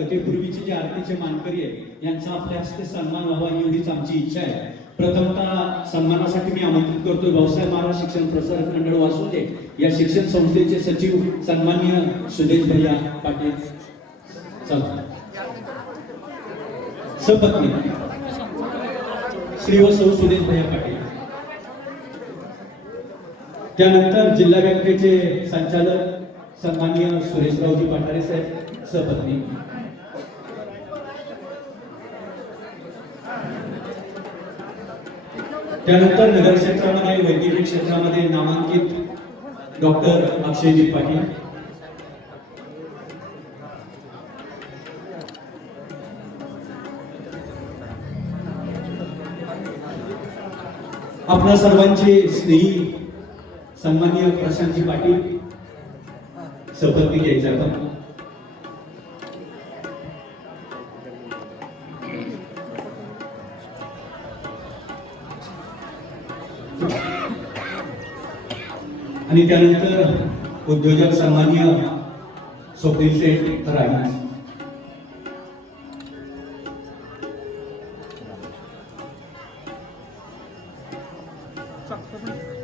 कथेपूर्वीचे जे आरतीचे मानकरी आहेत यांचा आपल्या हस्ते सन्मान व्हावा एवढीच आमची इच्छा आहे. प्रथमतः सन्मानासाठी मी आमंत्रित करतोय भाऊसाहेब महाराज शिक्षण प्रसारक मंडळ वासुदे या शिक्षण संस्थेचे सचिव सन्माननीय सुदेश भैया पाटील सपत्नी श्री व सौ सुदेश भैया पाटील. त्यानंतर जिल्हा बँकेचे संचालक सन्माननीय सुरेशरावजी पाठारे साहेब सपत्नी. त्यानंतर नगर क्षेत्रामध्ये वैद्यकीय क्षेत्रामध्ये नामांकित डॉक्टर अक्षयजी पाटील. आपल्या सर्वांचे स्नेही सन्माननीय प्रशांतजी पाटील शपथ घ्यायचे आपण. आणि त्यानंतर उद्योजक सन्माननीय स्वप्नील शेठ राय. Sakto.